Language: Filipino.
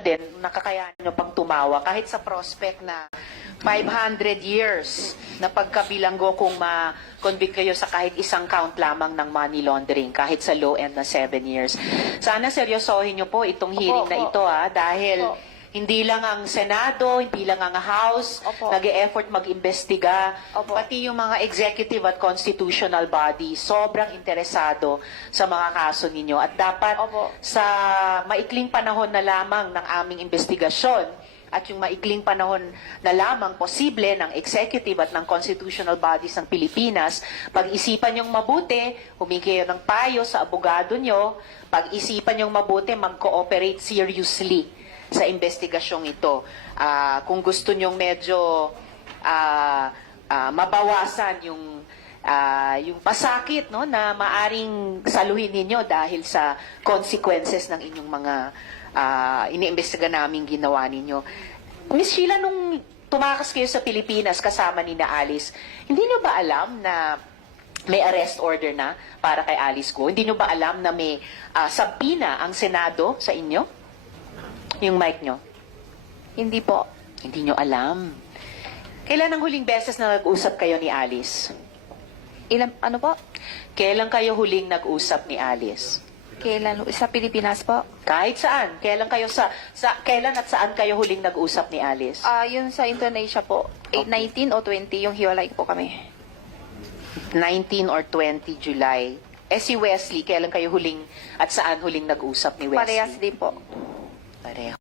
din, nakakayanan nyo pang tumawa kahit sa prospect na 500 years na pagkabilanggo kung ma-convict kayo sa kahit isang count lamang ng money laundering, kahit sa low end na 7 years. Sana seryosohin nyo po itong hearing na ito dahil hindi lang ang Senado, hindi lang ang House, nag-e-effort mag-imbestiga, pati yung mga executive at constitutional bodies, sobrang interesado sa mga kaso ninyo. At dapat sa maikling panahon na lamang ng aming investigasyon at yung maikling panahon na lamang posible ng executive at ng constitutional bodies ng Pilipinas, pag-isipan yung mabuti, humingi kayo ng payo sa abogado nyo, pag-isipan yung mabuti, mag-cooperate seriously sa investigasyong ito. Kung gusto nyong medyo mabawasan yung pasakit na maaring saluhin ninyo dahil sa consequences ng inyong mga iniimbestiga namin ginawa ninyo. Miss Sheila, nung tumakas kayo sa Pilipinas kasama ni na Alice, hindi nyo ba alam na may arrest order na para kay Alice Go? Hindi nyo ba alam na may subpoena ang Senado sa inyo? Yung mic nyo? Hindi po. Hindi nyo alam. Kailan ang huling beses na nag-usap kayo ni Alice? Ano po? Kailan kayo huling nag-usap ni Alice? Kailan? Sa Pilipinas po? Kahit saan. Kailan kayo kailan at saan kayo huling nag-usap ni Alice? Yun sa Indonesia po. 19 o 20 yung hiwalay po kami. 19 or 20 July. Si Wesley, kailan kayo huling at saan huling nag-usap ni Wesley? Parehas din po. Pareho.